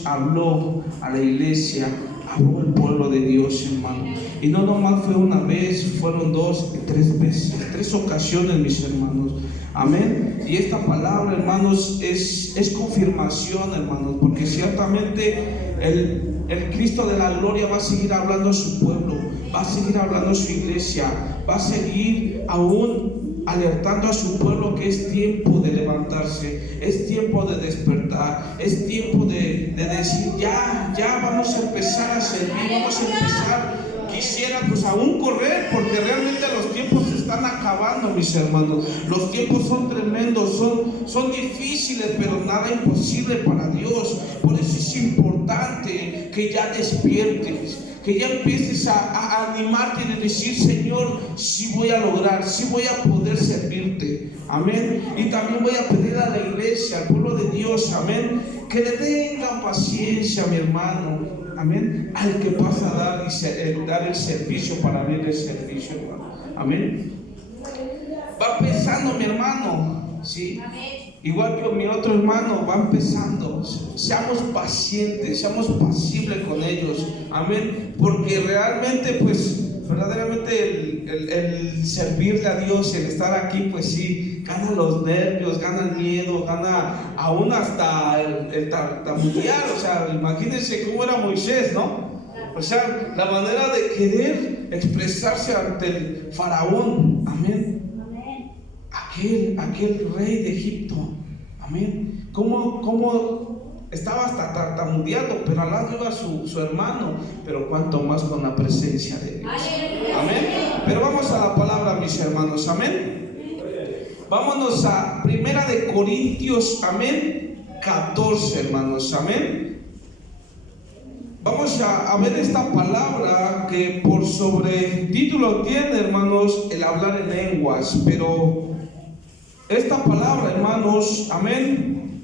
Dios habló a la iglesia, habló al pueblo de Dios, hermano. Y no nomás fue una vez, fueron 2 y 3 veces, 3 ocasiones, mis hermanos. Amén. Y esta palabra, hermanos, es confirmación, hermanos, porque ciertamente el Cristo de la gloria va a seguir hablando a su pueblo, va a seguir hablando a su iglesia, va a seguir aún alertando a su pueblo que es tiempo de levantarse, es tiempo de despertar, es tiempo de decir ya vamos a empezar a servir, vamos a empezar. Quisiera pues aún correr, porque realmente los tiempos se están acabando, mis hermanos. Los tiempos son tremendos, son difíciles, pero nada imposible para Dios. Por eso es importante que ya despiertes, que ya empieces a animarte y a decir: Señor, sí voy a lograr, sí voy a poder servirte. Amén. Y también voy a pedir a la iglesia, al pueblo de Dios, amén, que le tengan paciencia, mi hermano. Amén. Al que pasa a dar el servicio, para abrir el servicio, hermano. Amén. Va empezando, mi hermano. ¿Sí? Igual que mi otro hermano, va empezando. Seamos pacientes, seamos pasibles con ellos. Amén. Porque realmente, pues, verdaderamente el servirle a Dios, el estar aquí, pues sí, gana los nervios, gana el miedo, gana aún hasta el tartamudear. O sea, imagínense cómo era Moisés, ¿no? O sea, la manera de querer expresarse ante el faraón. Amén. Aquel rey de Egipto. Amén. ¿Cómo estaba hasta tartamudeando, pero al lado iba su hermano? Pero cuanto más con la presencia de Dios. Amén. Pero vamos a la palabra, mis hermanos. Amén. Vámonos a 1 Corintios, amén, 14, hermanos. Amén. Vamos a ver esta palabra que por sobretítulo tiene, hermanos, el hablar en lenguas. Pero esta palabra, hermanos, amén,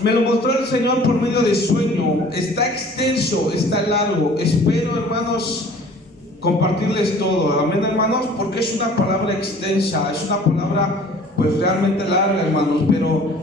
me lo mostró el Señor por medio de sueño. Está extenso, está largo. Espero, hermanos, compartirles todo. Amén, hermanos, porque es una palabra extensa, es una palabra pues realmente larga, hermanos. Pero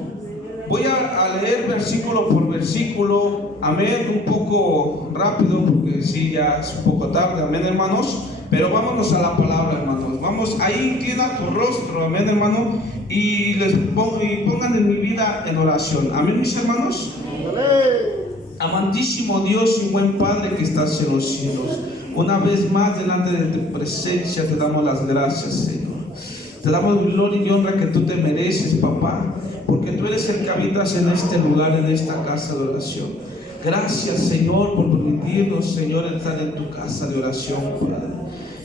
voy a leer versículo por versículo. Amén, un poco rápido, porque sí, ya es un poco tarde. Amén, hermanos. Pero vámonos a la palabra, hermanos. Vamos, ahí inclina tu rostro, amén, hermano, y pongan en mi vida en oración. Amén, mis hermanos. Amén. Amantísimo Dios y buen Padre que estás en los cielos, una vez más delante de tu presencia te damos las gracias, Señor. Te damos gloria y honra que tú te mereces, papá, porque tú eres el que habitas en este lugar, en esta casa de oración. Gracias, Señor, por permitirnos, Señor, entrar en tu casa de oración, Padre.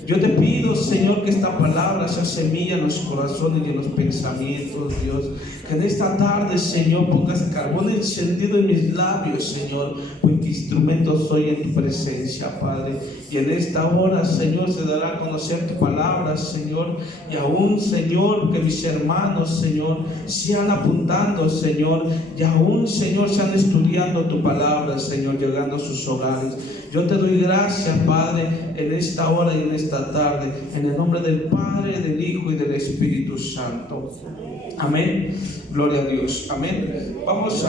Yo te pido, Señor, que esta palabra sea semilla en los corazones y en los pensamientos, Dios. Que en esta tarde, Señor, pongas carbón encendido en mis labios, Señor, porque instrumento soy en tu presencia, Padre. Y en esta hora, Señor, se dará a conocer tu palabra, Señor. Y aún, Señor, que mis hermanos, Señor, sigan apuntando, Señor. Y aún, Señor, sean estudiando tu palabra, Señor, llegando a sus hogares. Yo te doy gracias, Padre, en esta hora y en esta tarde, en el nombre del Padre, del Hijo y del Espíritu Santo. Amén. Gloria a Dios. Amén. Vamos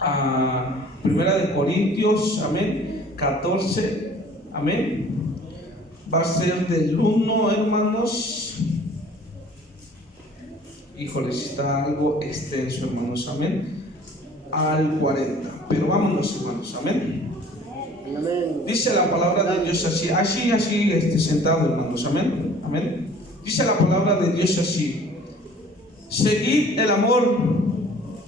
a 1 Corintios, amén, 14. Amén. Va a ser del 1, hermanos. Híjoles, está algo extenso, hermanos. Amén. Al 40. Pero vámonos, hermanos. Amén. Amén. Dice la palabra de Dios así, sentado, hermanos. Amén. Amén. Dice la palabra de Dios así: seguid el amor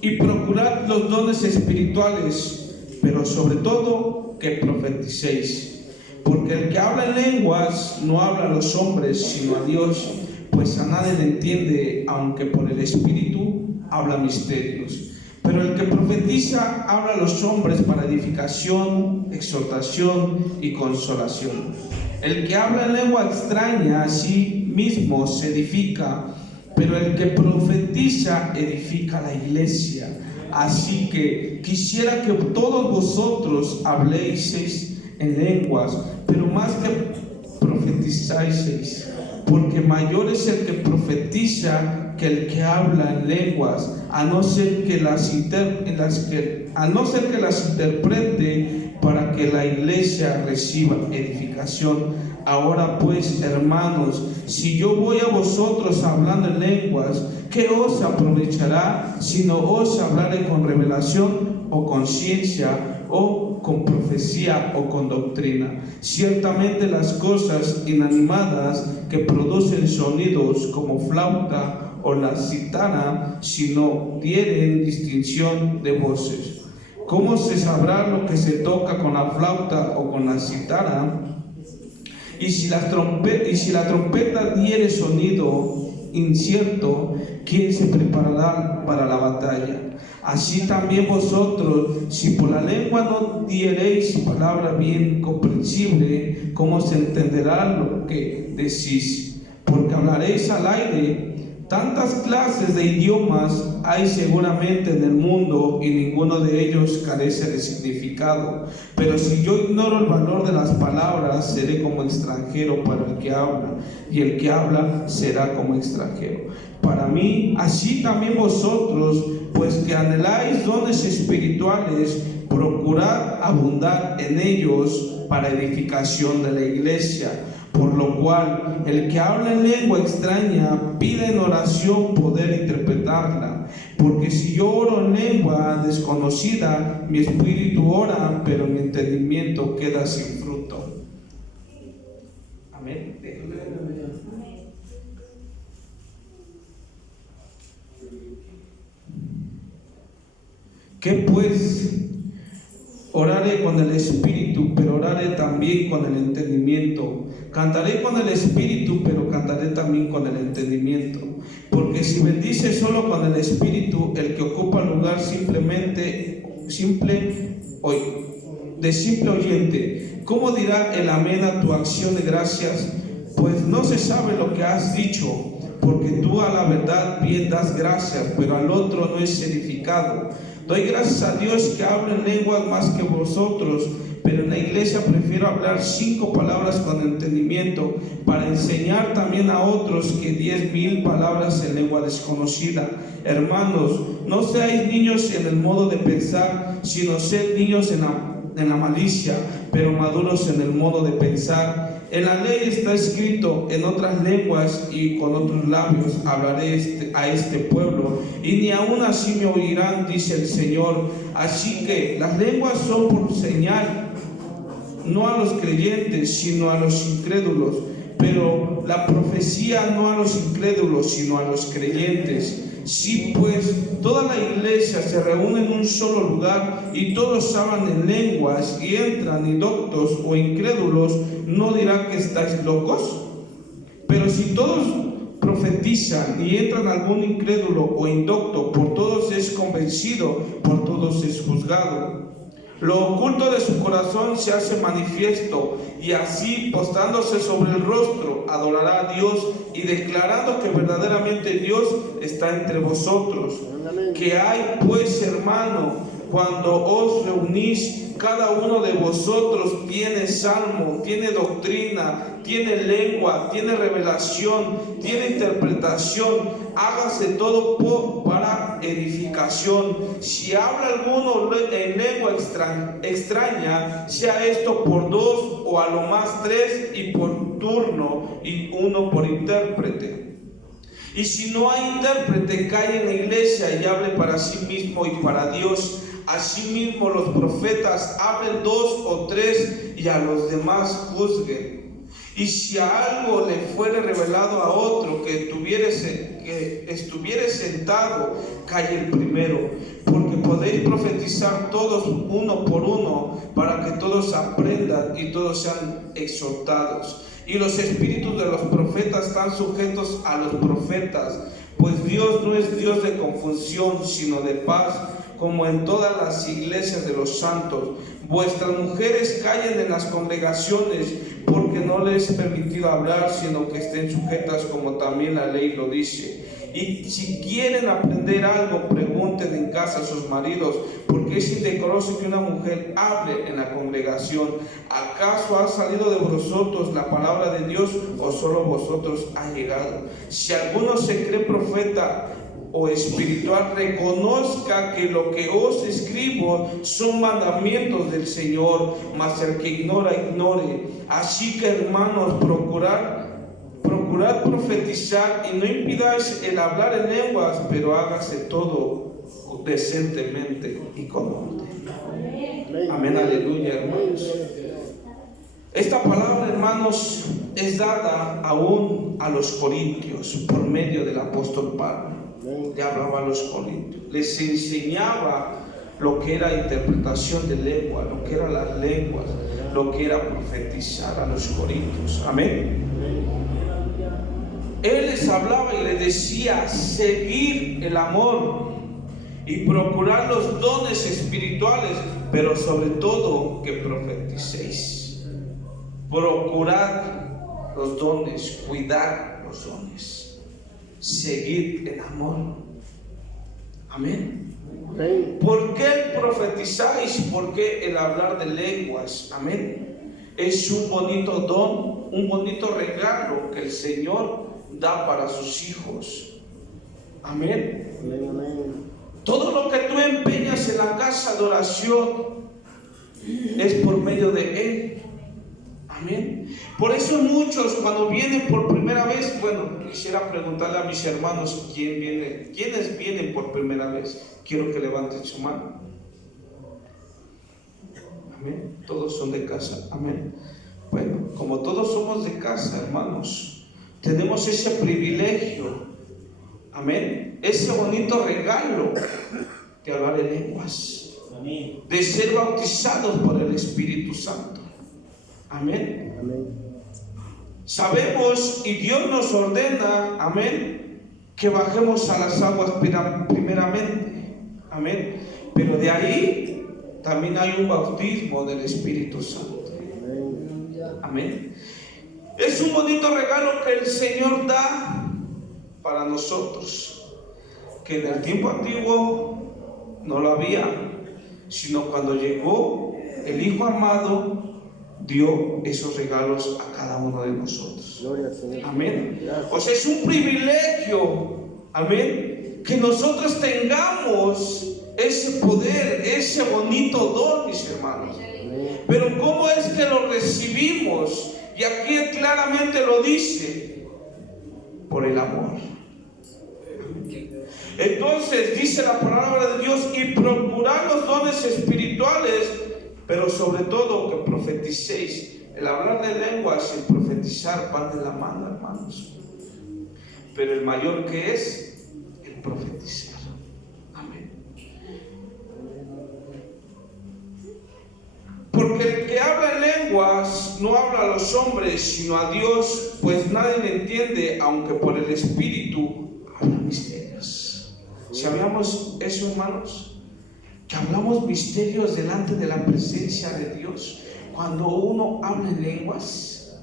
y procurad los dones espirituales, pero sobre todo que profeticéis, porque el que habla en lenguas no habla a los hombres sino a Dios, pues a nadie le entiende, aunque por el Espíritu habla misterios. Pero el que profetiza habla a los hombres para edificación, exhortación y consolación. El que habla en lengua extraña a sí mismo se edifica, pero el que profetiza edifica la iglesia. Así que quisiera que todos vosotros habléis en lenguas, pero más que profetizáis, porque mayor es el que profetiza que el que habla en lenguas, a no ser que las interprete, para que la iglesia reciba edificación. Ahora pues, hermanos, si yo voy a vosotros hablando en lenguas, ¿qué os aprovechará si no os hablaré con revelación o con ciencia o con profecía o con doctrina? Ciertamente las cosas inanimadas que producen sonidos como flauta o la cítara, si no dieren distinción de voces, ¿cómo se sabrá lo que se toca con la flauta o con la cítara? Y si la trompeta diere sonido incierto, ¿quién se preparará para la batalla? Así también vosotros, si por la lengua no diereis palabra bien comprensible, ¿cómo se entenderá lo que decís? Porque hablaréis al aire. Tantas clases de idiomas hay seguramente en el mundo y ninguno de ellos carece de significado. Pero si yo ignoro el valor de las palabras, seré como extranjero para el que habla, y el que habla será como extranjero para mí. Así también vosotros, pues que anheláis dones espirituales, procurad abundar en ellos para edificación de la iglesia. Por lo cual, el que habla en lengua extraña, pide en oración poder interpretarla. Porque si yo oro en lengua desconocida, mi espíritu ora, pero mi entendimiento queda sin fruto. Amén. ¿Qué pues? Oraré con el espíritu, pero oraré también con el entendimiento. Cantaré con el espíritu, pero cantaré también con el entendimiento. Porque si bendice solo con el espíritu, el que ocupa lugar de simple oyente, ¿cómo dirá el amén a tu acción de gracias? Pues no se sabe lo que has dicho, porque tú a la verdad bien das gracias, pero al otro no es edificado. Doy gracias a Dios que hablo en lenguas más que vosotros, pero en la iglesia prefiero hablar 5 palabras con entendimiento, para enseñar también a otros que 10,000 palabras en lengua desconocida. Hermanos, no seáis niños en el modo de pensar, sino sed niños en la malicia, pero maduros en el modo de pensar. En la ley está escrito: en otras lenguas y con otros labios hablaré a este pueblo, y ni aun así me oirán, dice el Señor. Así que las lenguas son por señal, no a los creyentes, sino a los incrédulos, pero la profecía no a los incrédulos, sino a los creyentes. Si pues toda la iglesia se reúne en un solo lugar y todos hablan en lenguas y entran indoctos o incrédulos, ¿no dirán que estáis locos? Pero si todos profetizan y entran algún incrédulo o indocto, por todos es convencido, por todos es juzgado. Lo oculto de su corazón se hace manifiesto, y así, postrándose sobre el rostro, adorará a Dios y declarando que verdaderamente Dios está entre vosotros. ¿Qué hay pues, hermano, cuando os reunís? Cada uno de vosotros tiene salmo, tiene doctrina, tiene lengua, tiene revelación, tiene interpretación. Hágase todo para edificación. Si habla alguno en lengua extraña, sea esto por 2 o a lo más 3, y por turno, y 1 por intérprete. Y si no hay intérprete, calle en la iglesia y hable para sí mismo y para Dios. Asimismo los profetas hablen 2 o 3, y a los demás juzguen. Y si a algo le fuere revelado a otro que estuviere sentado, calle el primero, porque podéis profetizar todos uno por uno, para que todos aprendan y todos sean exhortados. Y los espíritus de los profetas están sujetos a los profetas, pues Dios no es Dios de confusión, sino de paz, como en todas las iglesias de los santos. Vuestras mujeres callen en las congregaciones, porque no les es permitido hablar, sino que estén sujetas, como también la ley lo dice. Y si quieren aprender algo, pregunten en casa a sus maridos, porque es indecoroso que una mujer hable en la congregación. ¿Acaso ha salido de vosotros la palabra de Dios o solo vosotros ha llegado? Si alguno se cree profeta o espiritual, reconozca que lo que os escribo son mandamientos del Señor, mas el que ignora, ignore. Así que, hermanos, procurad profetizar y no impidáis el hablar en lenguas, pero hágase todo decentemente y con orden. Amén, aleluya, hermanos. Esta palabra, hermanos, es dada aún a los corintios por medio del apóstol Pablo. Le hablaba a los corintios, les enseñaba lo que era interpretación de lengua, lo que eran las lenguas, lo que era profetizar a los corintios. Amén. Él les hablaba y les decía: seguir el amor y procurar los dones espirituales, pero sobre todo que profeticéis. Procurar los dones, cuidar los dones, seguir el amor. Amén. ¿Por qué profetizáis? ¿Por qué el hablar de lenguas? Amén. Es un bonito don, un bonito regalo que el Señor da para sus hijos. Amén. Todo lo que tú empeñas en la casa de oración es por medio de Él. Amén. Por eso muchos, cuando vienen por primera vez, bueno, quisiera preguntarle a mis hermanos quiénes vienen por primera vez. Quiero que levanten su mano. Amén. Todos son de casa. Amén. Bueno, como todos somos de casa, hermanos, tenemos ese privilegio. Amén. Ese bonito regalo de hablar en lenguas. Amén. De ser bautizados por el Espíritu Santo. Amén. Amén. Sabemos y Dios nos ordena, amén, que bajemos a las aguas primeramente. Amén. Pero de ahí también hay un bautismo del Espíritu Santo. Amén. Es un bonito regalo que el Señor da para nosotros, que en el tiempo antiguo no lo había, sino cuando llegó el Hijo amado, dio esos regalos a cada uno de nosotros. Amén. O sea, es un privilegio, amén, que nosotros tengamos ese poder, ese bonito don, mis hermanos. Pero ¿cómo es que lo recibimos? Y aquí claramente lo dice: por el amor. Entonces dice la palabra de Dios: y procurar los dones espirituales, pero sobre todo que profeticéis. El hablar de lenguas y el profetizar van de la mano, hermanos. Pero el mayor que es el profetizar. Amén. Porque el que habla en lenguas no habla a los hombres, sino a Dios, pues nadie le entiende, aunque por el Espíritu habla misterios. ¿Sabíamos eso, hermanos? Que hablamos misterios delante de la presencia de Dios cuando uno habla en lenguas.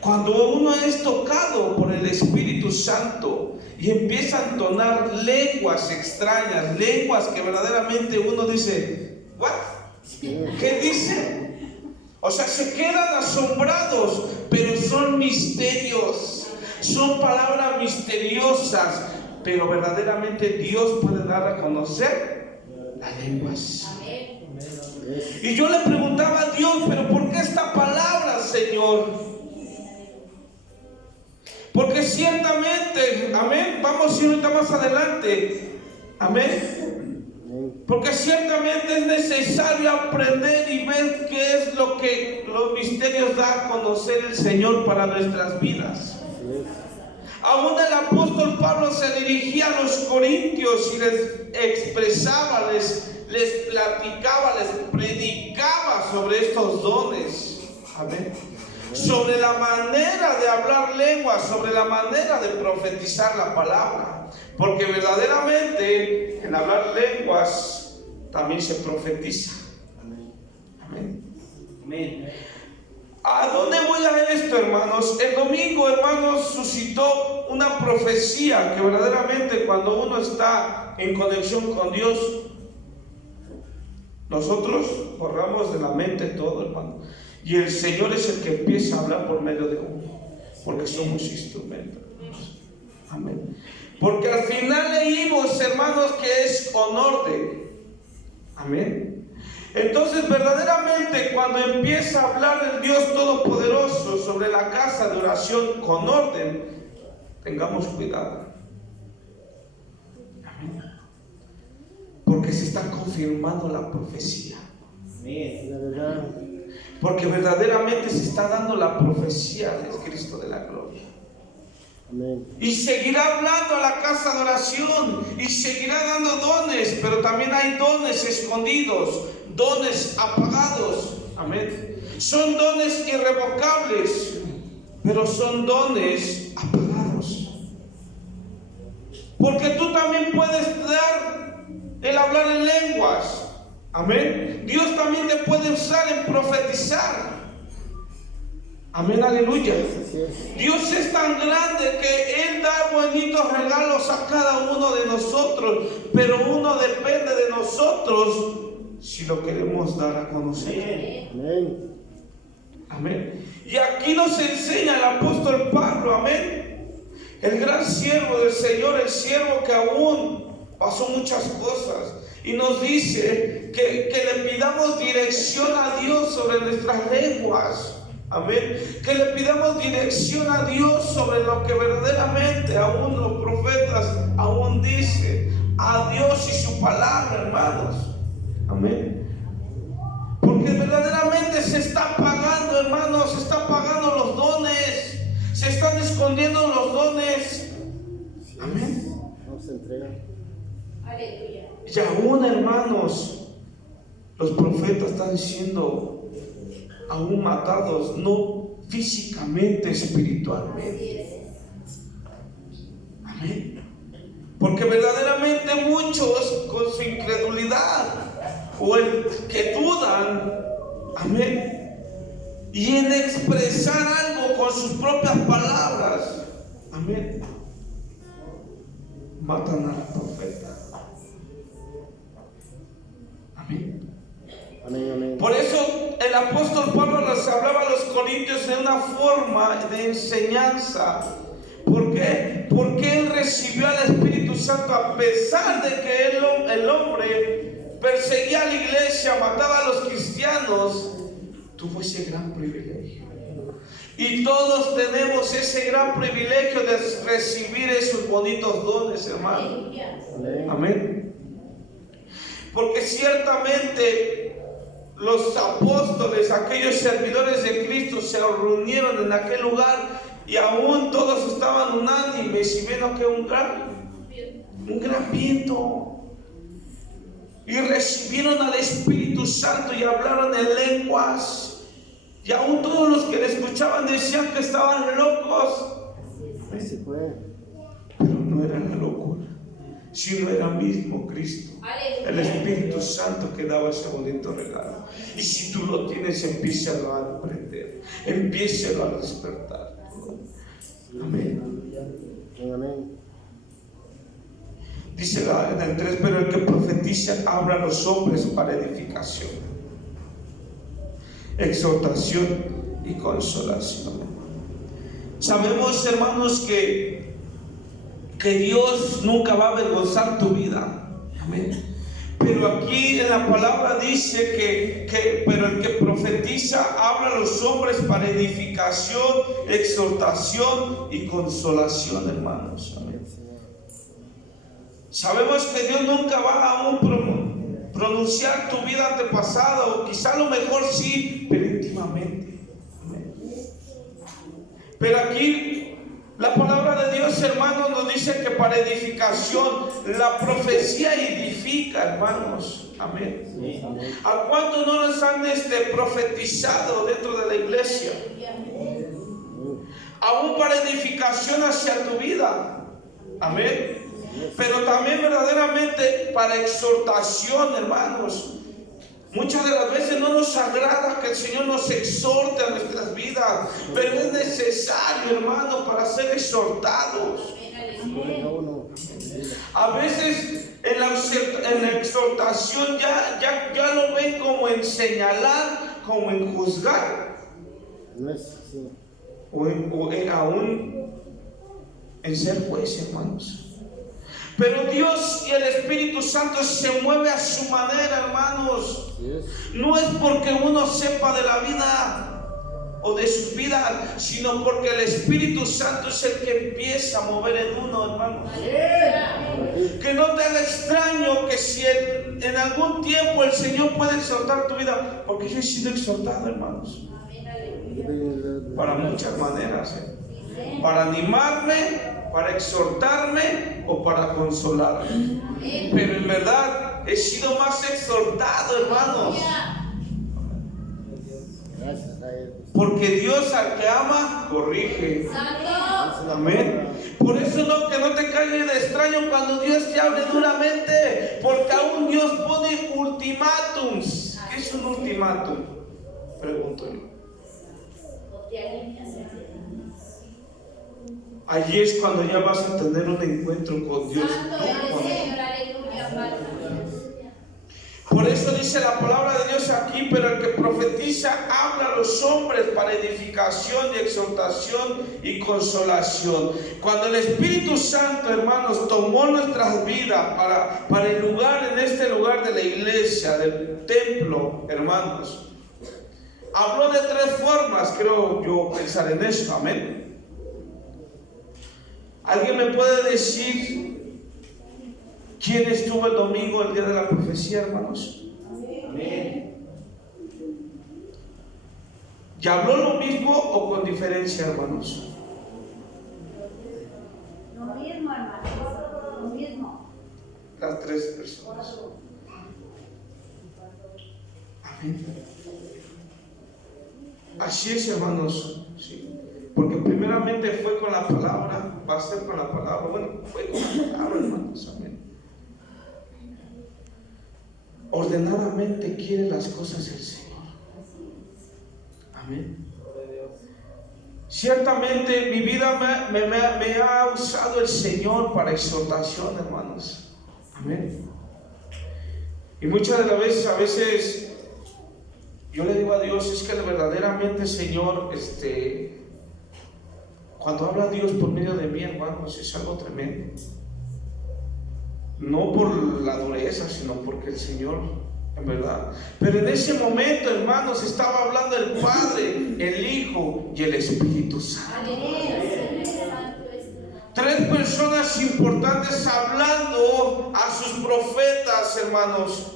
Cuando uno es tocado por el Espíritu Santo y empieza a entonar lenguas extrañas, lenguas que verdaderamente uno dice: ¿what? ¿Qué dice? O sea, se quedan asombrados, pero son misterios, son palabras misteriosas. Pero verdaderamente Dios puede dar a conocer las lenguas. Y yo le preguntaba a Dios: ¿pero por qué esta palabra, Señor? Porque ciertamente, amén, vamos a ir ahorita más adelante, amén, porque ciertamente es necesario aprender y ver qué es lo que los misterios da a conocer el Señor para nuestras vidas. Aún el apóstol Pablo se dirigía a los corintios y les expresaba, les platicaba, les predicaba sobre estos dones. Amén. Sobre la manera de hablar lenguas, sobre la manera de profetizar la palabra. Porque verdaderamente en hablar lenguas también se profetiza. Amén. Amén. ¿A dónde voy a ver esto, hermanos? El domingo, hermanos, suscitó una profecía que verdaderamente cuando uno está en conexión con Dios, nosotros borramos de la mente todo, hermano. Y el Señor es el que empieza a hablar por medio de uno, porque somos instrumentos. Amén. Porque al final leímos, hermanos, que es con orden. Amén. Entonces, verdaderamente, cuando empieza a hablar del Dios Todopoderoso sobre la casa de oración con orden, tengamos cuidado. Amén. Porque se está confirmando la profecía. Porque verdaderamente se está dando la profecía de Cristo de la gloria. Amén. Y seguirá hablando a la casa de oración y seguirá dando dones, pero también hay dones escondidos, dones apagados. Amén. Son dones irrevocables, pero son dones apagados. Porque tú también puedes dar el hablar en lenguas. Amén. Dios también te puede usar en profetizar. Amén, aleluya. Dios es tan grande que Él da bonitos regalos a cada uno de nosotros, pero uno depende de nosotros si lo queremos dar a conocer. Amén. Amén. Y aquí nos enseña el apóstol Pablo, amén, el gran siervo del Señor, el siervo que aún pasó muchas cosas. Y nos dice que le pidamos dirección a Dios sobre nuestras lenguas. Amén. Que le pidamos dirección a Dios sobre lo que verdaderamente aún los profetas aún dicen. A Dios y su palabra, hermanos. Amén. Porque verdaderamente se está apagando, hermanos. Se están apagando los dones. Se están escondiendo los dones. Amén. No se entregan. Aleluya. Y aún, hermanos, los profetas están siendo aún matados, no físicamente, espiritualmente. Amén. Porque verdaderamente muchos con su incredulidad o el que dudan, amén, y en expresar algo con sus propias palabras, amén, matan al profeta. Amén. Amén, amén. Por eso el apóstol Pablo les hablaba a los corintios de una forma de enseñanza. ¿Por qué? Porque él recibió al Espíritu Santo a pesar de que el hombre perseguía a la iglesia, mataba a los cristianos. Tuvo ese gran privilegio. Y todos tenemos ese gran privilegio de recibir esos bonitos dones, hermano. Amén. Porque ciertamente los apóstoles, aquellos servidores de Cristo, se reunieron en aquel lugar y aún todos estaban unánimes y vieron que un gran viento. Y recibieron al Espíritu Santo y hablaron en lenguas. Y aún todos los que le escuchaban decían que estaban locos. Pero no era la locura, sino era mismo Cristo. El Espíritu Santo que daba ese bonito regalo. Y si tú lo tienes, empiézalo a aprender, empiézalo a despertar. Amén. Amén. Dice en el 3, pero el que profetiza habla a los hombres para edificación, exhortación y consolación. Sabemos, hermanos, que Dios nunca va a avergonzar tu vida. Amén. Pero aquí en la palabra dice pero el que profetiza habla a los hombres para edificación, exhortación y consolación, hermanos. Amén. Sabemos que Dios nunca va a aún pronunciar tu vida antepasada, o quizá a lo mejor sí, pero íntimamente. Amén. Pero aquí la palabra de Dios, hermanos, nos dice que para edificación, la profecía edifica, hermanos. Amén. Sí, amén. ¿A cuántos no nos han profetizado dentro de la iglesia? Aún para edificación hacia tu vida. Amén. Pero también verdaderamente para exhortación, hermanos. Muchas de las veces no nos agrada que el Señor nos exhorte a nuestras vidas, pero es necesario, hermano, para ser exhortados. A veces en la exhortación ya lo ven como en señalar, como en juzgar. No es así. O aún en ser juez, hermanos. Pero Dios y el Espíritu Santo se mueve a su manera, hermanos. No es porque uno sepa de la vida o de su vida, sino porque el Espíritu Santo es el que empieza a mover en uno, hermanos. Que no te haga extraño que si en algún tiempo el Señor puede exhortar tu vida, porque yo he sido exhortado, hermanos, para muchas maneras, para animarme, para exhortarme o para consolarme. Pero en verdad he sido más exhortado, hermanos, porque Dios al que ama corrige. Amén. Por eso que no te caiga de extraño cuando Dios te hable duramente, porque aún Dios pone ultimátums. ¿Qué es un ultimátum? Pregunto yo. Allí es cuando ya vas a tener un encuentro con Dios. Por eso dice la palabra de Dios aquí: pero el que profetiza habla a los hombres para edificación y exhortación y consolación. Cuando el Espíritu Santo, hermanos, tomó nuestras vidas para el lugar, en este lugar de la iglesia, del templo, hermanos, habló de tres formas, creo yo pensar en eso. Amén. ¿Alguien me puede decir quién estuvo el domingo, el día de la profecía, hermanos? Amén. ¿Y habló lo mismo o con diferencia, hermanos? Lo mismo, hermanos, lo mismo. Las tres personas. Amén. Así es, hermanos. Sí. Porque primeramente fue con la palabra, va a ser con la palabra. Bueno, fue con la palabra, hermanos. Amén. Ordenadamente quiere las cosas el Señor. Amén. Ciertamente mi vida me ha usado el Señor para exhortación, hermanos. Amén. Y muchas de las veces, a veces, yo le digo a Dios, es que verdaderamente, Señor, cuando habla Dios por medio de mí, hermanos, es algo tremendo. No por la dureza, sino porque el Señor, en verdad. Pero en ese momento, hermanos, estaba hablando el Padre, el Hijo y el Espíritu Santo. Tres personas importantes hablando a sus profetas, hermanos.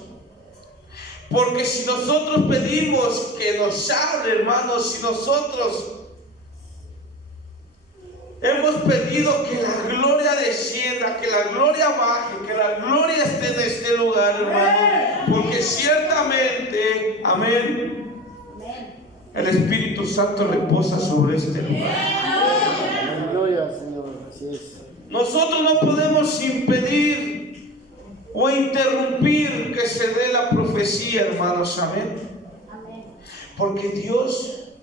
Porque si nosotros pedimos que nos hable, hermanos, si nosotros hemos pedido que la gloria descienda, que la gloria baje, que la gloria esté en este lugar, hermano, porque ciertamente, amén, el Espíritu Santo reposa sobre este lugar. Gloria, Señor, así es. Nosotros no podemos impedir o interrumpir que se dé la profecía, hermanos, amén, porque Dios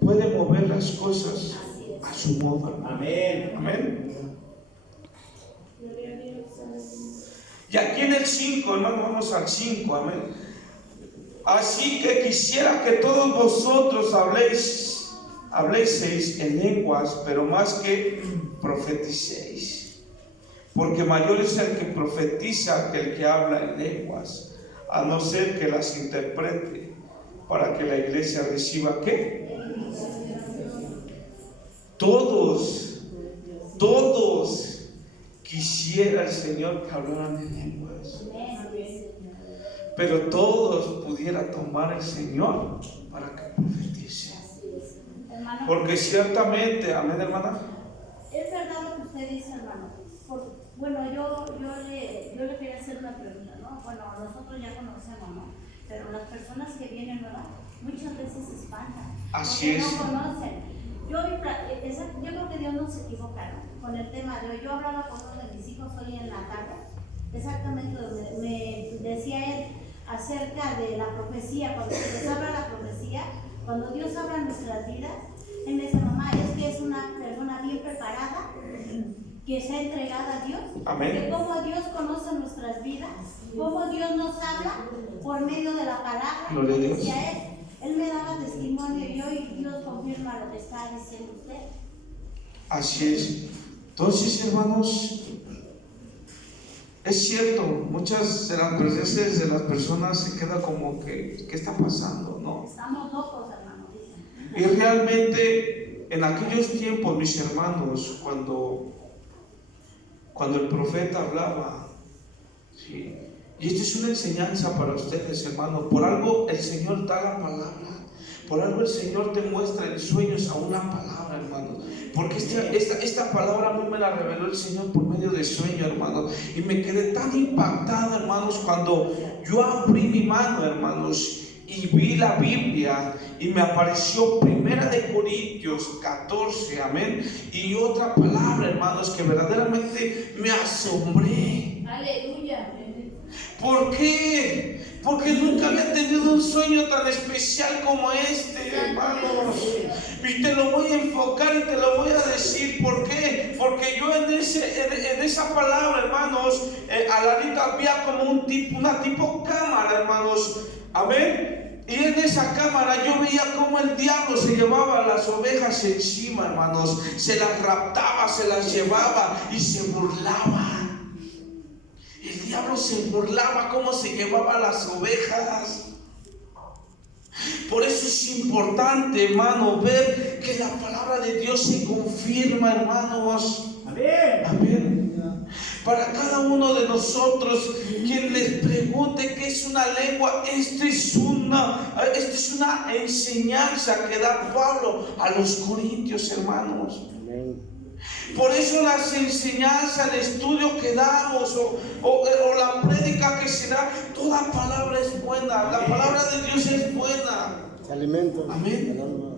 puede mover las cosas a su modo. Amén. Amén. Y aquí en el 5, hermano, vamos al 5. Amén. Así que quisiera que todos vosotros habléis en lenguas, pero más que profeticéis. Porque mayor es el que profetiza que el que habla en lenguas, a no ser que las interprete, para que la iglesia reciba ¿qué? Todos quisiera el Señor que hablaran en lenguas, pero todos pudiera tomar el Señor para que profetice. Porque ciertamente, amén, hermana. Es verdad lo que usted dice, hermano. Bueno, yo le quería hacer una pregunta, ¿no? Bueno, nosotros ya conocemos, ¿no? Pero las personas que vienen, ¿verdad? Muchas veces se espantan. Así es. No conocen. Yo creo que Dios no se equivoca, ¿no? Con el tema de hoy. Yo hablaba con uno de mis hijos hoy en la tarde, exactamente donde me decía él, acerca de la profecía, cuando se les habla la profecía, cuando Dios habla en nuestras vidas, él me dice, mamá, es que es una persona bien preparada, que sea entregada a Dios, Amén. que cómo Dios conoce nuestras vidas, cómo Dios nos habla por medio de la palabra. Gloria a Dios. Decía él me daba testimonio y hoy Dios confirma lo que está diciendo usted. Así es. Entonces, hermanos, es cierto, muchas de las veces de las personas se queda como que, ¿qué está pasando? ¿No? Estamos locos, hermano, dicen. Y realmente, en aquellos tiempos, mis hermanos, cuando el profeta hablaba, ¿sí? Y esta es una enseñanza para ustedes, hermanos. Por algo el Señor da la palabra, por algo el Señor te muestra en sueños a una palabra, hermanos. Porque esta palabra a mí me la reveló el Señor por medio de sueño, hermanos. Y me quedé tan impactado, hermanos, cuando yo abrí mi mano, hermanos, y vi la Biblia y me apareció 1 Corintios 14, amén, y otra palabra, hermanos, que verdaderamente me asombré. Aleluya. ¿Por qué? Porque nunca había tenido un sueño tan especial como este, hermanos. Y te lo voy a enfocar y te lo voy a decir. ¿Por qué? Porque yo en esa palabra, hermanos, al ladito había como una tipo cámara, hermanos. Amén. Y en esa cámara yo veía cómo el diablo se llevaba las ovejas encima, hermanos. Se las raptaba, se las llevaba y se burlaba. El diablo se burlaba cómo se llevaba las ovejas. Por eso es importante, hermano, ver que la palabra de Dios se confirma, hermanos. Amén. Amén. Para cada uno de nosotros, quien les pregunte qué es una lengua, esta es una enseñanza que da Pablo a los corintios, hermanos. Amén. Por eso las enseñanzas, el estudio que damos o la prédica que se da, toda palabra es buena. La palabra de Dios es buena. Alimento. Amén. El alma.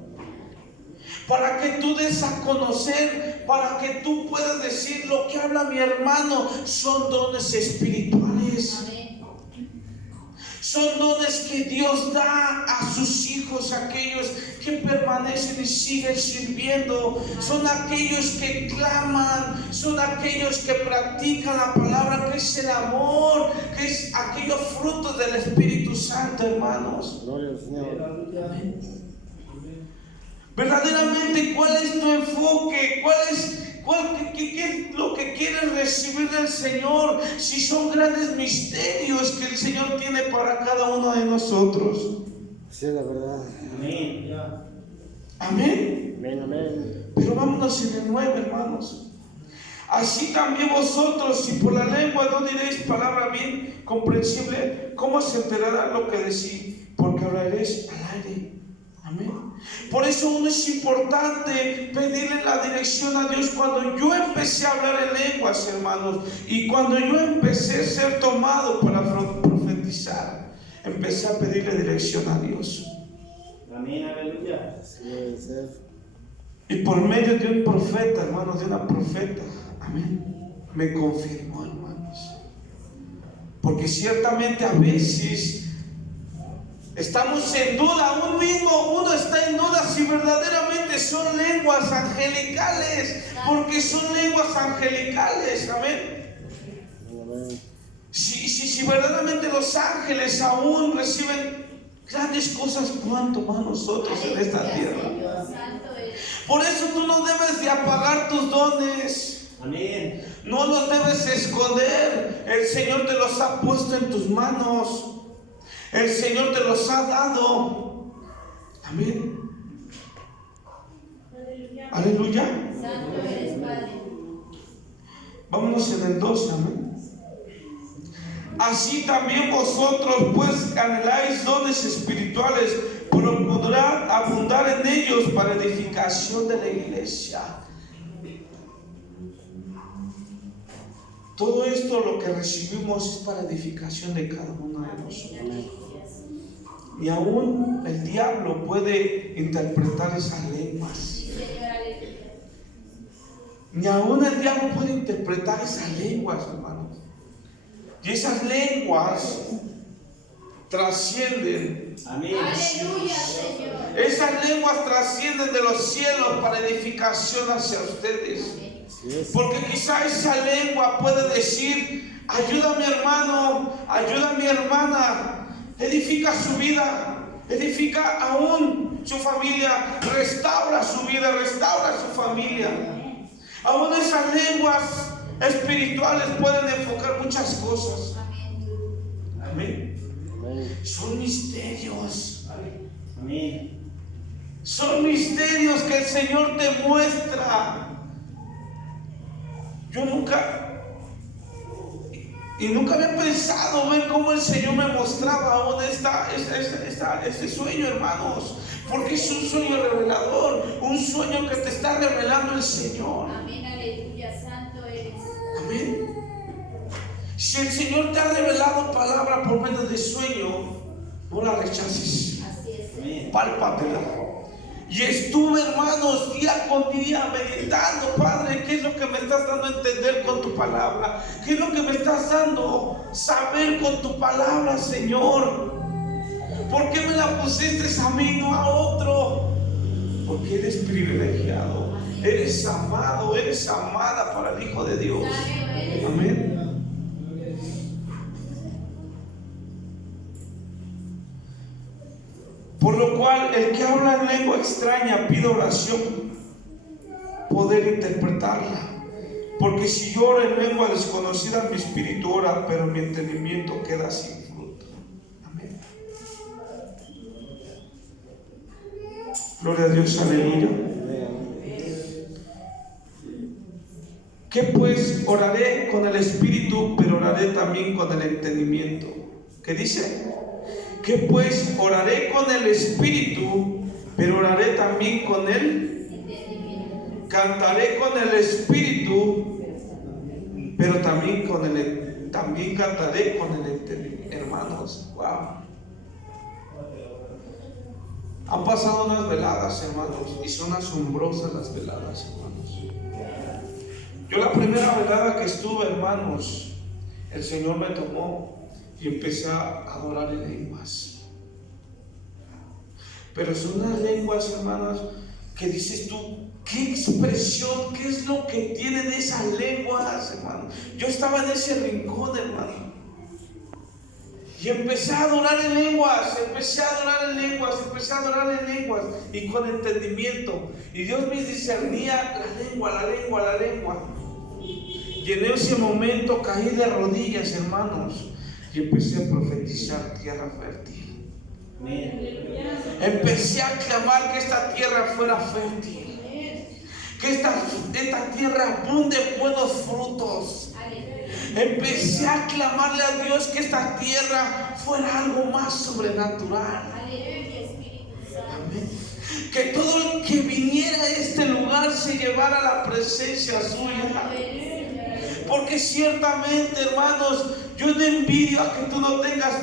Para que tú des a conocer, para que tú puedas decir lo que habla mi hermano, son dones espirituales. Son dones que Dios da a sus hijos, aquellos que permanecen y siguen sirviendo. Son aquellos que claman, son aquellos que practican la palabra, que es el amor, que es aquellos frutos del Espíritu Santo, hermanos. Gloria al Señor. Amén. Verdaderamente, ¿cuál es tu enfoque? ¿Qué es lo que quieres recibir del Señor? Si son grandes misterios que el Señor tiene para cada uno de nosotros. Sí, la verdad. Amén. Amén. Amén, amén. Pero vámonos en el 9, hermanos. Así también vosotros, si por la lengua no diréis palabra bien comprensible, ¿cómo se enterará lo que decís? Porque hablaréis al aire. Amén. Por eso uno es importante pedirle la dirección a Dios. Cuando yo empecé a hablar en lenguas, hermanos, y cuando yo empecé a ser tomado para profetizar, empecé a pedirle dirección a Dios. Amén, aleluya. Así debe ser. Y por medio de un profeta, hermanos, de una profeta, amén, me confirmó, hermanos. Porque ciertamente a veces estamos en duda, uno está en duda si verdaderamente son lenguas angelicales, porque son lenguas angelicales, amén. Amén. Si verdaderamente los ángeles aún reciben grandes cosas, ¿cuánto más nosotros en esta tierra? Por eso tú no debes de apagar tus dones. Amén. No los debes esconder. El Señor te los ha puesto en tus manos. El Señor te los ha dado. Amén. Aleluya. Santo eres, Padre. Vámonos en el 12, amén. Así también vosotros, pues, anheláis dones espirituales, procurad abundar en ellos para edificación de la iglesia. Todo esto lo que recibimos es para edificación de cada uno de nosotros. Y aún el diablo puede interpretar esas lenguas. Ni aún el diablo puede interpretar esas lenguas, hermanos. Y esas lenguas trascienden. Amén. Aleluya, Señor. Esas lenguas trascienden de los cielos para edificación hacia ustedes. Así es. Porque quizá esa lengua puede decir: ayuda a mi hermano, ayuda a mi hermana, edifica su vida, edifica aún su familia, restaura su vida, restaura su familia. Aún esas lenguas espirituales pueden enfocar muchas cosas. Amén. Amén. Son misterios. Amén. Son misterios que el Señor te muestra. Yo nunca había pensado ver cómo el Señor me mostraba aún este sueño, hermanos. Porque es un sueño revelador, un sueño que te está revelando el Señor. Amén, aleluya, santo eres. Amén. Si el Señor te ha revelado palabra por medio de sueño, no la rechaces. Así es. Amén. Pálpatela. Y estuve, hermanos, día con día meditando: Padre, ¿qué es lo que me estás dando a entender con tu palabra? ¿Qué es lo que me estás dando saber con tu palabra, Señor? ¿Por qué me la pusiste a mí, no a otro? Porque eres privilegiado, eres amado, eres amada para el Hijo de Dios. Amén. Por lo cual, el que habla en lengua extraña pide oración, poder interpretarla. Porque si yo oro en lengua desconocida, mi espíritu ora, pero mi entendimiento queda sin fruto. Amén. Gloria a Dios, aleluya. ¿Qué pues? Oraré con el espíritu, pero oraré también con el entendimiento. ¿Qué dice? ¿Qué pues? Oraré con el espíritu, pero oraré también con el... Cantaré con el espíritu, pero también cantaré con el entendimiento. Hermanos, wow. Han pasado unas veladas, hermanos, y son asombrosas las veladas, hermanos. Yo la primera velada que estuve, hermanos, el Señor me tomó y empecé a adorar en lenguas. Pero son unas lenguas, hermanos, que dices tú: ¿qué expresión? ¿Qué es lo que tienen esas lenguas, hermano? Yo estaba en ese rincón, hermano, y empecé a adorar en lenguas, empecé a adorar en lenguas, y con entendimiento. Y Dios me discernía la lengua. Y en ese momento caí de rodillas, hermanos, y empecé a profetizar tierra fértil. Amén. Empecé a clamar que esta tierra fuera fértil, que esta tierra abunde buenos frutos. Empecé a clamarle a Dios que esta tierra fuera algo más sobrenatural. Amén. Que todo el que viniera a este lugar se llevara la presencia suya. Porque ciertamente, hermanos, yo no envidio a que tú no tengas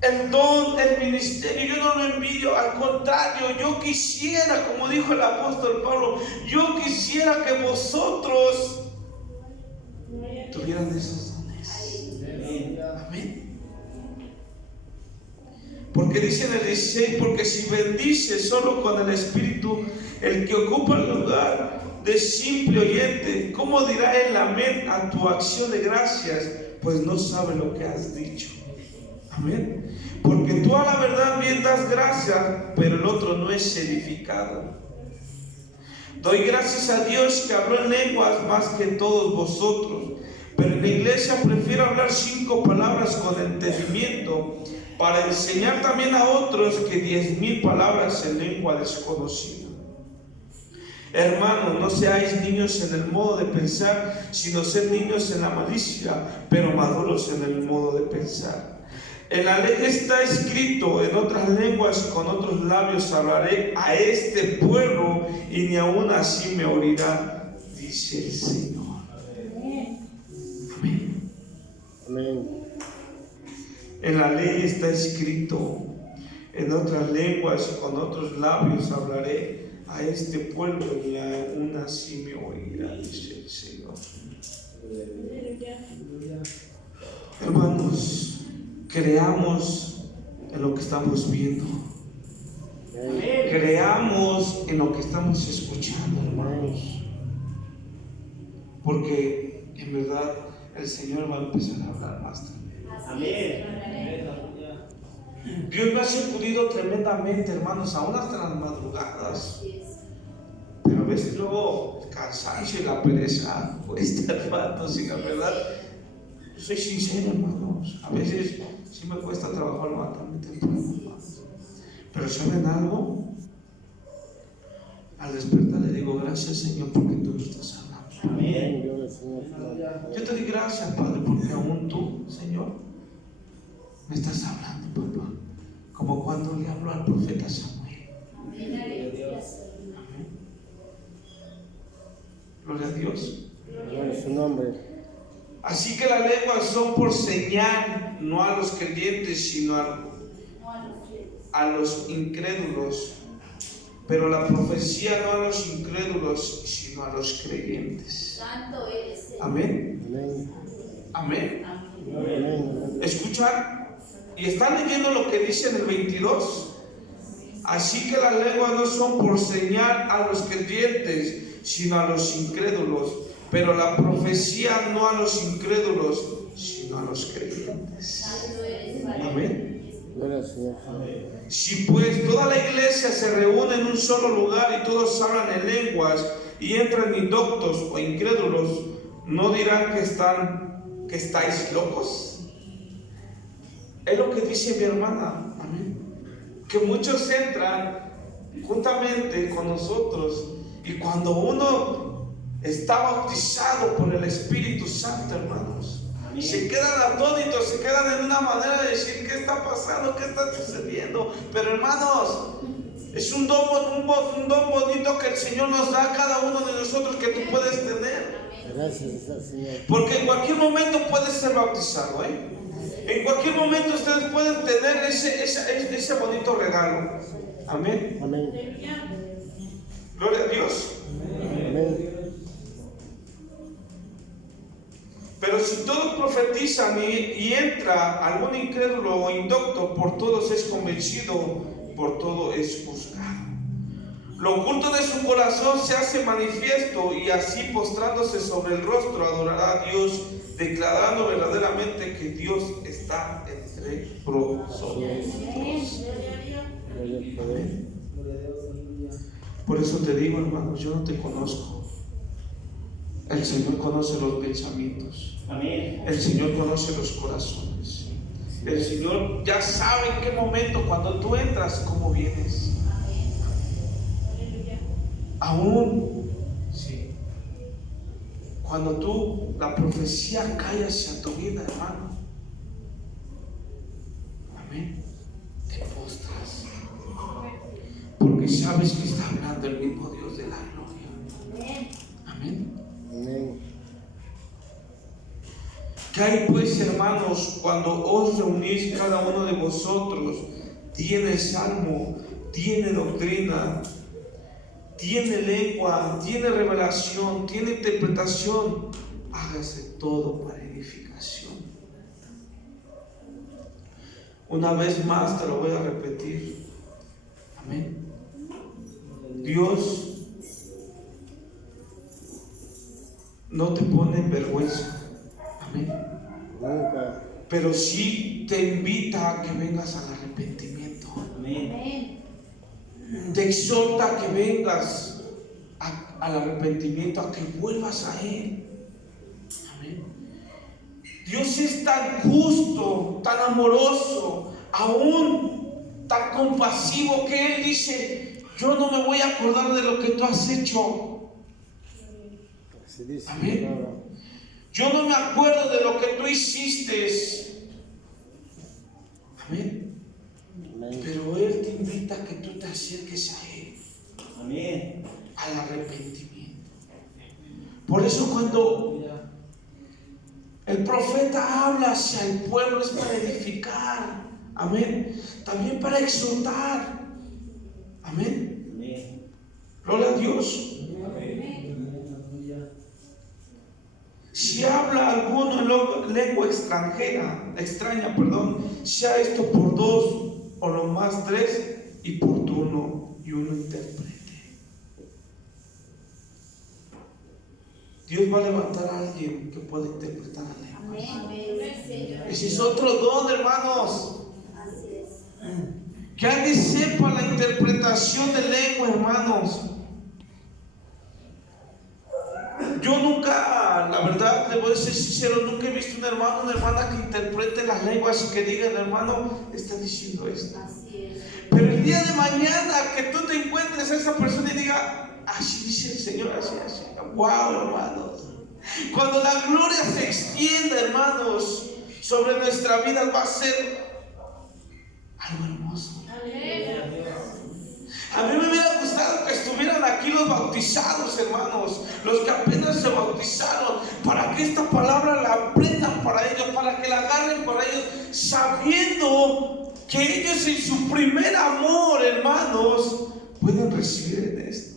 el don, el ministerio. Yo no lo envidio, al contrario, yo quisiera, como dijo el apóstol Pablo, yo quisiera que vosotros tuvieran esos dones. Amén. Porque dice en el 16: porque si bendice solo con el espíritu el que ocupa el lugar de simple oyente, ¿cómo dirá él amén a tu acción de gracias? Pues no sabe lo que has dicho. Amén. Porque tú a la verdad bien das gracias, pero el otro no es edificado. Doy gracias a Dios que habló en lenguas más que todos vosotros, pero en la iglesia prefiero hablar 5 palabras con entendimiento, para enseñar también a otros que 10,000 palabras en lengua desconocida. Hermanos, no seáis niños en el modo de pensar, sino sed niños en la malicia, pero maduros en el modo de pensar. En la ley está escrito: en otras lenguas y con otros labios hablaré a este pueblo, y ni aún así me oirá, dice el Señor. Amén. Amén. En la ley está escrito: en otras lenguas y con otros labios hablaré a este pueblo, y aún así me oirá, dice el Señor. Hermanos, creamos en lo que estamos viendo. Amén. Creamos en lo que estamos escuchando, hermanos. Porque en verdad el Señor va a empezar a hablar más también. Amén. Dios me ha sacudido tremendamente, hermanos, aún hasta las madrugadas. Pero a veces luego el cansancio y la pereza cuesta, hermanos, y la verdad, yo soy sincero, hermanos. A veces sí me cuesta trabajar levantarme temprano, hermanos. Pero ¿saben algo? Al despertar le digo, gracias, Señor, porque tú me estás hablando. Amén. Gloria al Señor. Yo te doy gracias, Padre, porque aún tú, Señor, me estás hablando, papá. Como cuando le habló al profeta Samuel. Amén. Gloria a Dios. Gloria a su nombre. Así que las lenguas son por señal, no a los creyentes, sino a los incrédulos. Pero la profecía no a los incrédulos, sino a los creyentes. Santo eres. Amén. Amén. Amén. Amén. ¿Escuchan? Y están leyendo lo que dice en el 22. Así que las lenguas no son por señal a los creyentes, sino a los incrédulos. Pero la profecía no a los incrédulos, sino a los creyentes. Amén. Gloria al Señor. Si pues toda la iglesia se reúne en un solo lugar y todos hablan en lenguas y entran indoctos o incrédulos, ¿no dirán que estáis locos? Es lo que dice mi hermana. Amén. Que muchos entran juntamente con nosotros y cuando uno está bautizado por el Espíritu Santo, hermanos, se quedan atónitos, se quedan en una manera de decir ¿qué está pasando? ¿Qué está sucediendo? Pero hermanos, es un don bonito que el Señor nos da a cada uno de nosotros que tú puedes tener. Gracias al Señor. Porque en cualquier momento puedes ser bautizado, ¿eh? En cualquier momento ustedes pueden tener ese bonito regalo. Amén. Amén. Gloria a Dios. Amén. Pero si todos profetizan y entra algún incrédulo o indocto, por todos es convencido, por todo es juzgado. Lo oculto de su corazón se hace manifiesto y así postrándose sobre el rostro adorará a Dios, declarando verdaderamente que Dios está entre nosotros. Gloria al Padre. Por eso te digo, hermano, yo no te conozco. El Señor conoce los pensamientos. Amén. El Señor conoce los corazones. El Señor ya sabe en qué momento, cuando tú entras, cómo vienes. Aún, sí. Cuando la profecía cae hacia tu vida, hermano. Amén. Te postras. Porque sabes que está hablando el mismo Dios de la gloria. Amén. Amén. ¿Qué hay pues, hermanos, cuando os reunís cada uno de vosotros? Tiene salmo, tiene doctrina, tiene lengua, tiene revelación, tiene interpretación. Hágase todo para edificación. Una vez más te lo voy a repetir. Amén. Dios no te pone en vergüenza. Amén. Nunca. Pero sí te invita a que vengas al arrepentimiento. Amén. Te exhorta a que vengas al arrepentimiento, a que vuelvas a Él. Amén. Dios es tan justo, tan amoroso, aún tan compasivo, que Él dice: yo no me voy a acordar de lo que tú has hecho. Así dice. Amén. Yo no me acuerdo de lo que tú hiciste. Amén. Amén. Pero Él te invita a que tú te acerques a Él, Amén. al arrepentimiento. Por eso cuando el profeta habla hacia el pueblo es para edificar. Amén. También para exhortar. Amén. Amén. Gloria a Dios. Si habla alguno en lengua extraña, sea esto por 2 o lo más 3, y por turno, y uno interprete. Dios va a levantar a alguien que pueda interpretar la lengua. Ese es otro don, hermanos. Que alguien sepa la interpretación de lengua, hermanos. Yo nunca, la verdad, le voy a ser sincero, nunca he visto un hermano, una hermana que interprete las lenguas y que diga, el hermano está diciendo esto. Pero el día de mañana que tú te encuentres a esa persona y diga, así dice el Señor, así. Wow, hermanos. Cuando la gloria se extienda, hermanos, sobre nuestra vida, va a ser algo hermoso. A mí me hubiera gustado que estuvieran aquí los bautizados, hermanos, los que apenas se bautizaron, para que esta palabra la aprendan para ellos, para que la agarren para ellos, sabiendo que ellos en su primer amor, hermanos, pueden recibir de esto.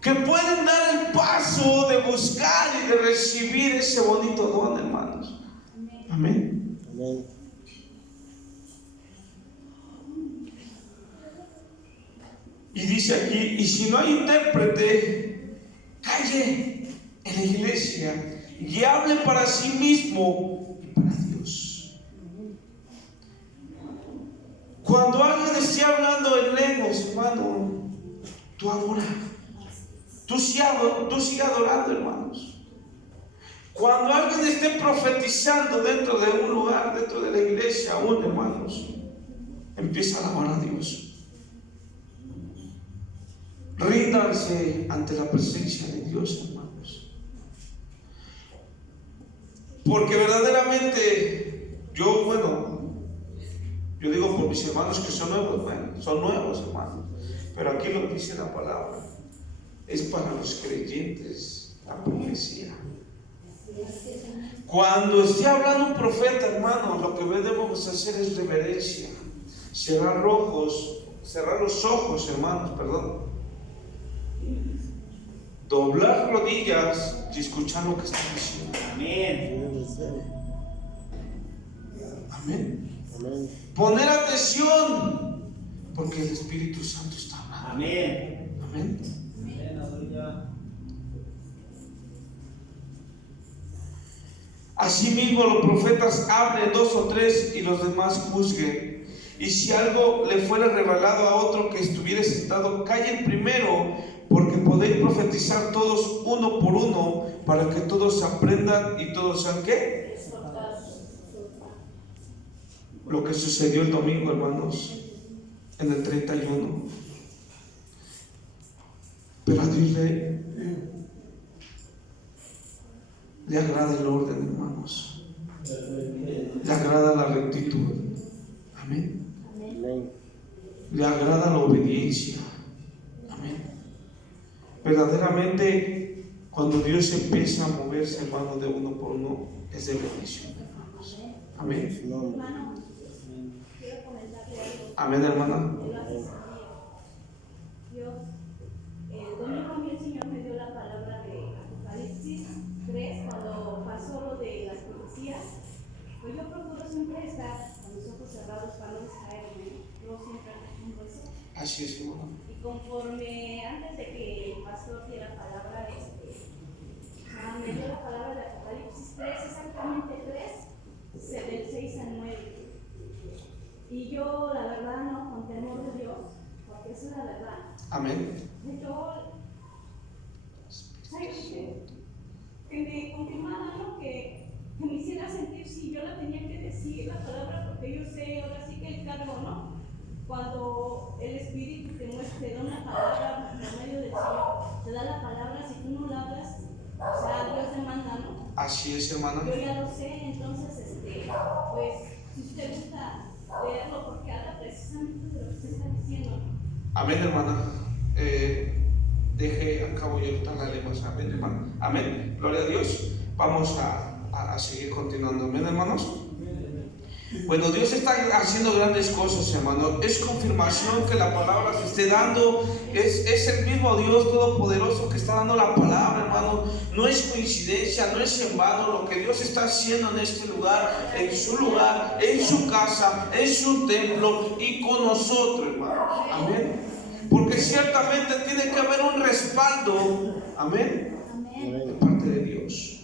Que pueden dar el paso de buscar y de recibir ese bonito don, hermanos. Amén. Amén. Y dice aquí, y si no hay intérprete, calle en la iglesia y hable para sí mismo y para Dios. Cuando alguien esté hablando en lenguas, hermano, tú adora. Tú sigue adorando, hermanos. Cuando alguien esté profetizando dentro de un lugar, dentro de la iglesia, aún, hermanos, empieza a alabar a Dios. Ríndanse ante la presencia de Dios, hermanos. Porque verdaderamente, yo digo por mis hermanos que son nuevos, son nuevos, hermanos. Pero aquí lo que dice la palabra es para los creyentes, la profecía. Cuando esté hablando un profeta, hermanos, lo que debemos hacer es reverencia, cerrar los ojos, hermanos, doblar rodillas y escuchar lo que está diciendo. Amén. Amén. Poner atención, porque el Espíritu Santo está hablando. Amén. Amén. Asimismo, los profetas hablen 2 o 3 y los demás juzguen. Y si algo le fuera revelado a otro que estuviera sentado, callen primero, porque podéis profetizar todos uno por uno, para que todos aprendan y todos sean ¿qué? Lo que sucedió el domingo, hermanos, en el 31. Pero a Dios le agrada el orden, hermanos. Le agrada la rectitud. Amén. Amén. Le agrada la obediencia. Amén. Verdaderamente, cuando Dios empieza a moverse, hermano, de uno por uno, es de bendición, hermanos. Amén. Hermano, quiero comentarle algo. Amén, hermana. Dios, el domingo a mí el Señor me dio la palabra de Apocalipsis 3, cuando pasó lo de las profecías. Pues yo procuro siempre estar con los ojos cerrados para no distraerme. Yo siempre acostumbro eso. Así es, hermano. Y conforme antes de que el pastor diera la palabra, me dio la palabra de Apocalipsis 3, exactamente 3, del 6 al 9. Y yo, la verdad, no, con temor de Dios, porque esa es la verdad. Amén. Yo, ¿sabes qué? Que me confirmaba, ¿no? Que me hiciera sentir si yo la tenía que decir la palabra, porque yo sé, ahora sí que el cargo, ¿no? Cuando el Espíritu te da una palabra por medio del Señor, te da la palabra, si tú no la hablas, o sea, Dios te manda, ¿no? Así es, hermana. Yo ya lo sé, entonces, pues, si usted gusta leerlo, porque habla precisamente de lo que usted está diciendo. Amén, hermana. Deje a cabo yo ahorita la lengua. Amén, hermana. Amén. Gloria a Dios. Vamos a seguir continuando. Amén, hermanos. Bueno, Dios está haciendo grandes cosas, hermano. Es confirmación que la palabra se esté dando. Es el mismo Dios Todopoderoso que está dando la palabra, hermano. No es coincidencia, no es en vano lo que Dios está haciendo en este lugar, en su casa, en su templo y con nosotros, hermano. Amén. Porque ciertamente tiene que haber un respaldo, amén, de parte de Dios.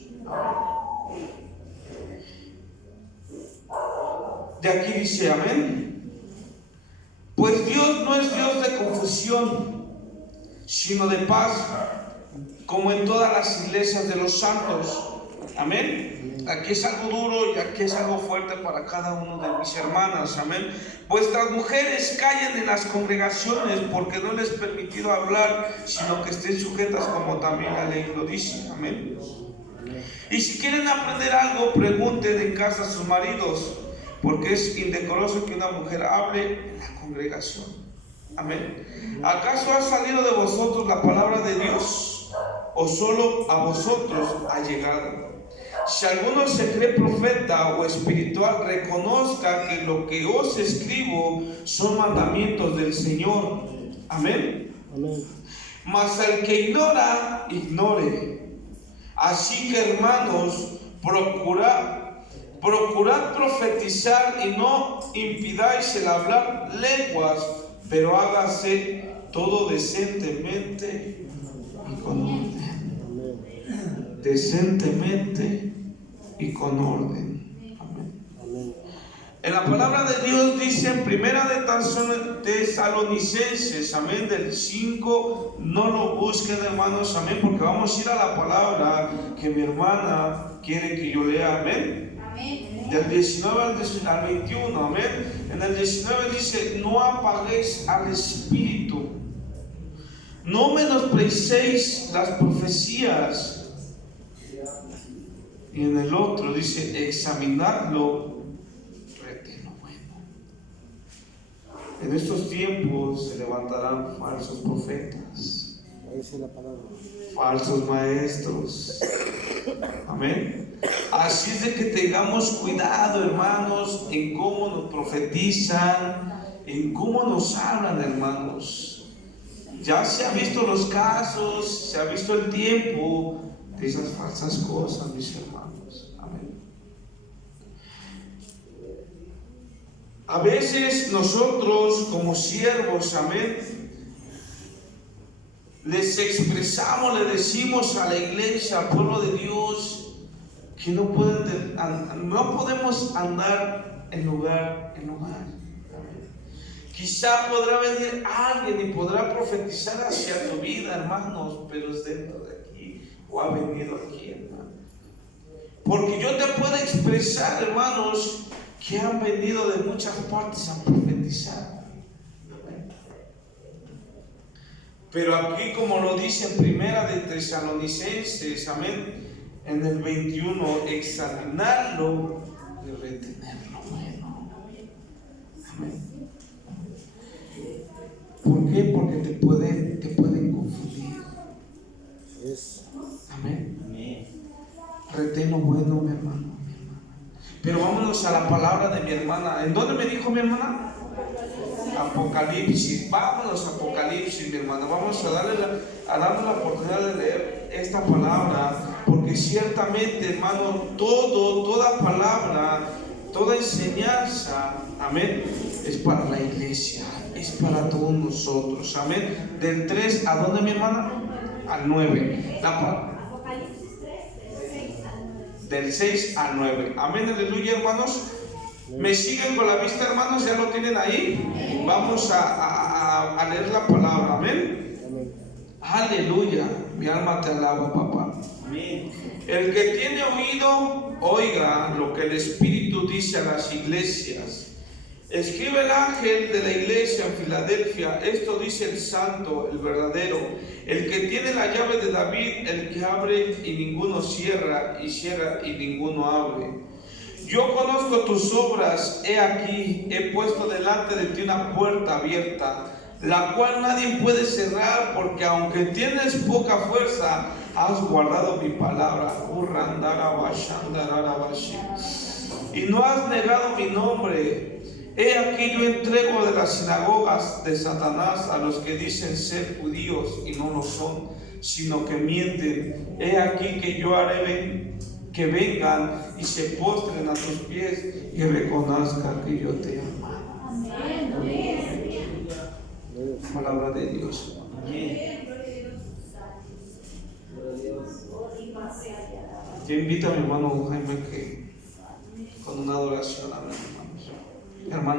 De aquí dice, amén. Pues Dios no es Dios de confusión, sino de paz, como en todas las iglesias de los santos. Amén. Aquí es algo duro y aquí es algo fuerte para cada uno de mis hermanas. Amén. Vuestras mujeres callen en las congregaciones, porque no les es permitido hablar, sino que estén sujetas, como también la ley lo dice. Amén. Y si quieren aprender algo, pregunten en casa a sus maridos, porque es indecoroso que una mujer hable en la congregación. Amén. ¿Acaso ha salido de vosotros la palabra de Dios, o solo a vosotros ha llegado? Si alguno se cree profeta o espiritual, reconozca que lo que os escribo son mandamientos del Señor. Amén. Amén. Mas el que ignora, ignore. Así que, hermanos, procurad profetizar y no impidáis el hablar lenguas, pero hágase todo decentemente y con orden. Decentemente y con orden. Amén. Amén. En la palabra de Dios dice en Primera de Tesalonicenses, amén, del 5, no lo busquen, hermanos, amén, porque vamos a ir a la palabra que mi hermana quiere que yo lea, amén. Amén. Del 19 al 21, amén. En el 19 dice, no apaguéis al espíritu, no menosprecéis las profecías. Y en el otro dice, examinadlo, retenlo bueno. En estos tiempos se levantarán falsos profetas, Esa es la palabra. falsos maestros. Amén. Así es de que tengamos cuidado, hermanos, en cómo nos profetizan, en cómo nos hablan, hermanos. Ya se han visto los casos, se ha visto el tiempo de esas falsas cosas, mis hermanos. Amén. A veces nosotros como siervos, amén, les expresamos, le decimos a la iglesia, al pueblo de Dios, que no podemos andar en lugar. Quizá podrá venir alguien y podrá profetizar hacia tu vida, hermanos, pero es dentro de aquí o ha venido aquí, hermano. Porque yo te puedo expresar, hermanos, que han venido de muchas partes a profetizar. Pero aquí, como lo dice en Primera de Tesalonicenses, amén, en el 21, examinarlo y retenerlo bueno. Amén. ¿Por qué? Porque te pueden confundir. Es. Amén. Amén. Retén lo bueno, mi hermano. Pero vámonos a la palabra de mi hermana. ¿En dónde me dijo mi hermana? Apocalipsis. Vámonos a Apocalipsis, mi hermano. Vamos a darnos la oportunidad de leer esta palabra, porque ciertamente, hermano, toda palabra, toda enseñanza, amén, es para la iglesia, es para todos nosotros, amén. Del 3 a dónde, mi hermana? Al 9. Apocalipsis 3, del 6 al 9. Amén, aleluya, hermanos. ¿Me siguen con la vista, hermanos? ¿Ya lo tienen ahí? Vamos a leer la palabra, amén. Amén. Aleluya, mi alma te alaba, papá. Amén. El que tiene oído, oiga lo que el Espíritu dice a las iglesias. Escribe el ángel de la iglesia en Filadelfia, esto dice el santo, el verdadero, el que tiene la llave de David, el que abre y ninguno cierra, y cierra y ninguno abre. Yo conozco tus obras, he aquí, he puesto delante de ti una puerta abierta, la cual nadie puede cerrar, porque aunque tienes poca fuerza, has guardado mi palabra. y no has negado mi nombre. He aquí yo entrego de las sinagogas de Satanás a los que dicen ser judíos y no lo son, sino que mienten. He aquí que yo haré que vengan y se postren a tus pies y reconozcan que yo te amo. Palabra de Dios. Yo invito a mi hermano Jaime que con una adoración, hermanos. Hermano.